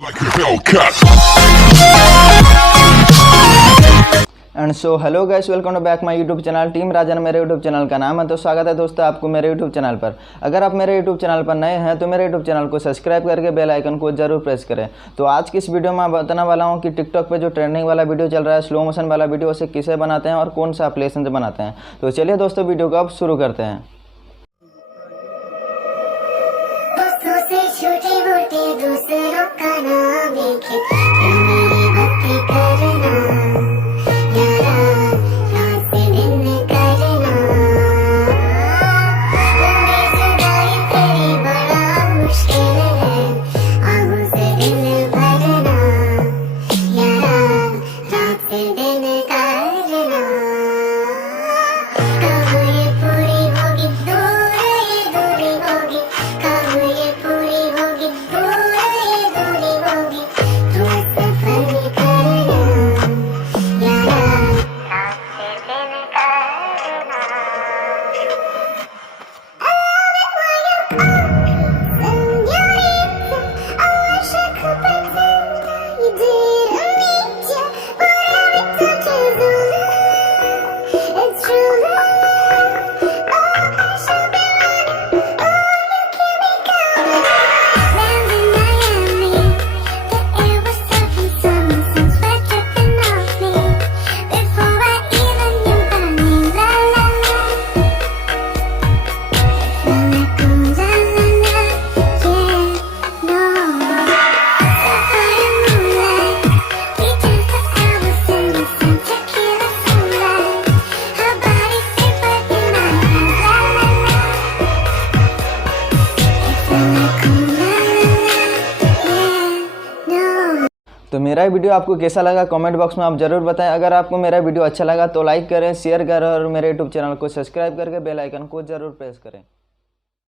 And so hello guys, welcome to back my YouTube channel. Team Rajan मेरे YouTube channel का नाम है। तो स्वागत है दोस्तों आपको मेरे यूट्यूब चैनल पर। अगर आप मेरे यूट्यूब चैनल पर नए हैं तो मेरे यूट्यूब चैनल को सब्सक्राइब करके बेल आइकन को जरूर प्रेस करें। तो आज की इस वीडियो में मैं बताने वाला हूं कि टिकटॉक पे जो ट्रेंडिंग वाला वीडियो चल रहा है, स्लो मोशन वाला वीडियो, उसे किसे बनाते हैं और कौन सा एप्लीकेशन से बनाते हैं। तो चलिए दोस्तों वीडियो को अब शुरू करते हैं। दूसरों का नाम लेके मेरी भक्ति करना यारा, रात दिन करना। लंबी जुदाई तेरी बड़ा मुश्किल है, आहों से दिल भरना यारा, रात दिन करना। कब ये पूरी होगी दूर ये दूरी होगी, कब ये पूरी होगी दूर ये दूरी होगी। तू सफर करना यारा, रात दिन करना। तो मेरा वीडियो आपको कैसा लगा कमेंट बॉक्स में आप ज़रूर बताएं। अगर आपको मेरा वीडियो अच्छा लगा तो लाइक करें, शेयर करें और मेरे यूट्यूब चैनल को सब्सक्राइब करके बेल आइकन को ज़रूर प्रेस करें।